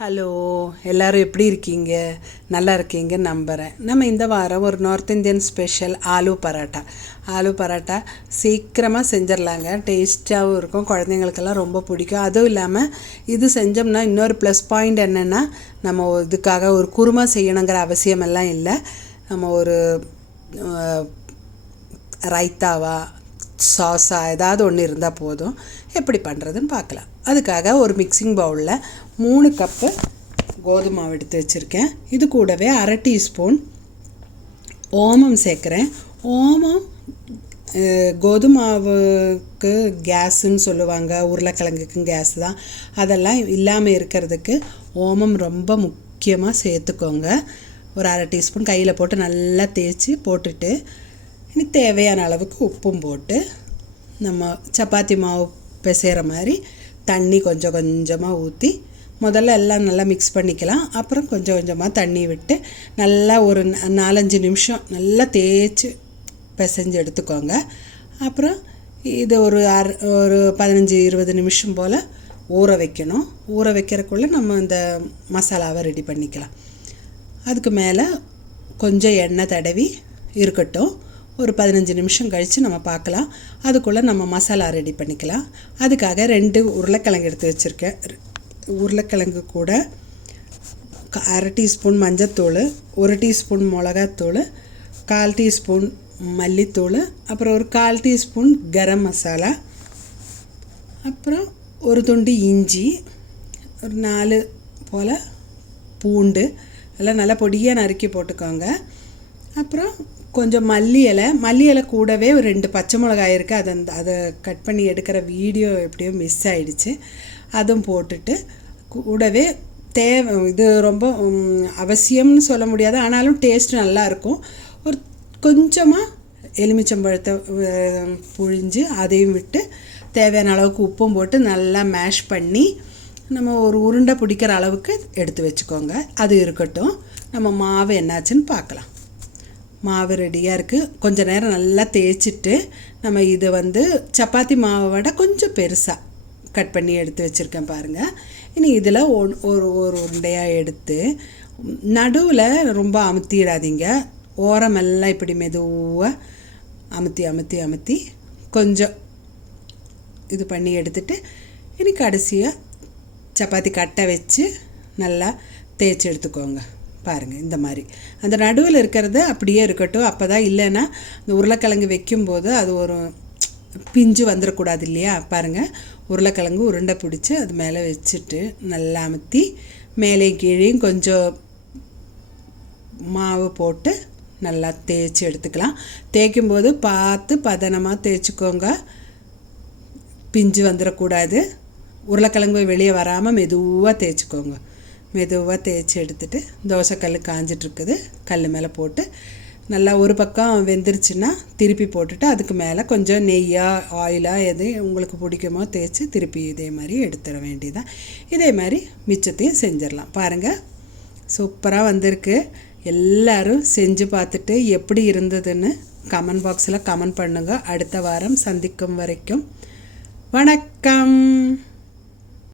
Hello, எல்லோரும் எப்படி இருக்கீங்க? நல்லா இருக்கீங்கன்னு நம்புகிறேன். நம்ம இந்த வாரம் ஒரு north Indian special aloo parotta சீக்கிரமாக செஞ்சிடலாங்க. டேஸ்ட்டாகவும் இருக்கும், குழந்தைங்களுக்கெல்லாம் ரொம்ப பிடிக்கும். அதுவும் இல்லாமல் இது செஞ்சோம்னா இன்னொரு ப்ளஸ் பாயிண்ட் என்னென்னா, நம்ம இதுக்காக ஒரு குருமா செய்யணுங்கிற அவசியமெல்லாம் இல்லை. நம்ம ஒரு ரைத்தாவா சாஸா ஏதாவது ஒன்று இருந்தால் போதும். எப்படி பண்ணுறதுன்னு பார்க்கலாம். அதுக்காக ஒரு மிக்சிங் பவுலில் 3 கப்பு கோதுமை மாவு எடுத்து வச்சுருக்கேன். இது கூடவே 1/2 டீஸ்பூன் ஓமம் சேர்க்குறேன். ஓமம் கோதுமை மாவுக்கு கேஸுன்னு சொல்லுவாங்க, உருளைக்கிழங்குக்கும் கேஸ் தான். அதெல்லாம் இல்லாமல் இருக்கிறதுக்கு ஓமம் ரொம்ப முக்கியமாக சேர்த்துக்கோங்க. ஒரு 1/2 டீஸ்பூன் கையில் போட்டு நல்லா தேய்ச்சி போட்டுட்டு, இனி தேவையான அளவுக்கு உப்பும் போட்டு நம்ம சப்பாத்தி மாவு பிசைகிற மாதிரி தண்ணி கொஞ்சம் கொஞ்சமாக ஊற்றி முதல்ல எல்லாம் நல்லா மிக்ஸ் பண்ணிக்கலாம். அப்புறம் கொஞ்சம் கொஞ்சமாக தண்ணி விட்டு நல்லா ஒரு 4-5 நிமிஷம் நல்லா தேய்ச்சி பிசைஞ்சு எடுத்துக்கோங்க. அப்புறம் இது ஒரு 15-20 நிமிஷம் போல் ஊற வைக்கணும். ஊற வைக்கிறக்குள்ளே நம்ம இந்த மசாலாவை ரெடி பண்ணிக்கலாம். அதுக்கு மேலே கொஞ்சம் எண்ணெய் தடவி இருக்கட்டும். ஒரு 15 நிமிஷம் கழித்து நம்ம பார்க்கலாம். அதுக்குள்ளே நம்ம மசாலா ரெடி பண்ணிக்கலாம். அதுக்காக 2 உருளைக்கிழங்கு எடுத்து வச்சுருக்கேன். உருளைக்கிழங்கு கூட 1/2 டீஸ்பூன் மஞ்சத்தூள், 1 டீஸ்பூன் மிளகாத்தூள், 1/4 டீஸ்பூன் மல்லித்தூள், அப்புறம் ஒரு 1/4 டீஸ்பூன் கரம் மசாலா, அப்புறம் ஒரு துண்டு இஞ்சி, ஒரு 4 போல் பூண்டு எல்லாம் நல்லா பொடியாக நறுக்கி போட்டுக்கோங்க. அப்புறம் கொஞ்சம் மல்லி இலை கூடவே ஒரு 2 பச்சை மிளகாய் இருக்குது. அதை கட் பண்ணி எடுக்கிற வீடியோ எப்படியோ மிஸ் ஆகிடுச்சு. அதுவும் போட்டுட்டு கூடவே இது ரொம்ப அவசியம்னு சொல்ல முடியாது, ஆனாலும் டேஸ்ட் நல்லாயிருக்கும். ஒரு கொஞ்சமாக எலுமிச்சம்பழத்தை புழிஞ்சு அதையும் விட்டு தேவையான அளவுக்கு உப்பும் போட்டு நல்லா மேஷ் பண்ணி நம்ம ஒரு உருண்டை பிடிக்கிற அளவுக்கு எடுத்து வச்சுக்கோங்க. அது இருக்கட்டும். நம்ம மாவு என்னாச்சுன்னு பார்க்கலாம். மாவு ரெடியாக இருக்குது. கொஞ்சம் நேரம் நல்லா தேய்ச்சிட்டு நம்ம இது சப்பாத்தி மாவை விட கொஞ்சம் பெருசாக கட் பண்ணி எடுத்து வச்சுருக்கேன் பாருங்கள். இனி இதில் ஒரு உருண்டையாக எடுத்து நடுவில் ரொம்ப அமுத்திடாதீங்க. ஓரமெல்லாம் இப்படி மெதுவாக அமுத்தி கொஞ்சம் இது பண்ணி எடுத்துட்டு இனி கடைசியாக சப்பாத்தி கட்டை வச்சு நல்லா தேய்ச்சி எடுத்துக்கோங்க. பாருங்கள், இந்த மாதிரி அந்த நடுவில் இருக்கிறது அப்படியே இருக்கட்டும். அப்போ தான், இல்லைன்னா இந்த உருளைக்கிழங்கு வைக்கும்போது அது ஒரு பிஞ்சு வந்துடக்கூடாது இல்லையா? பாருங்கள், உருளைக்கிழங்கு உருண்டை பிடிச்சி அது மேலே வச்சுட்டு நல்லா அமுத்தி மேலேயும் கீழேயும் கொஞ்சம் மாவு போட்டு நல்லா தேய்ச்சி எடுத்துக்கலாம். தேய்க்கும்போது பார்த்து பதனமாக தேய்ச்சிக்கோங்க, பிஞ்சு வந்துடக்கூடாது. உருளைக்கிழங்கு வெளியே வராமல் மெதுவாக தேய்ச்சிக்கோங்க. மெதுவாக தேய்ச்சி எடுத்துகிட்டு தோசைக்கல் காஞ்சிட்ருக்குது, கல் மேலே போட்டு நல்லா ஒரு பக்கம் வெந்துருச்சுன்னா திருப்பி போட்டுட்டு அதுக்கு மேலே கொஞ்சம் நெய்யாக ஆயிலாக எது உங்களுக்கு பிடிக்குமோ தேய்ச்சி திருப்பி இதே மாதிரி எடுத்துட வேண்டியதான். இதே மாதிரி மிச்சத்தையும் செஞ்சிடலாம். பாருங்கள், சூப்பராக வந்திருக்கு. எல்லோரும் செஞ்சு பார்த்துட்டு எப்படி இருந்ததுன்னு கமெண்ட் பாக்ஸில் கமெண்ட் பண்ணுங்கள். அடுத்த வாரம் சந்திக்கும் வரைக்கும் வணக்கம்.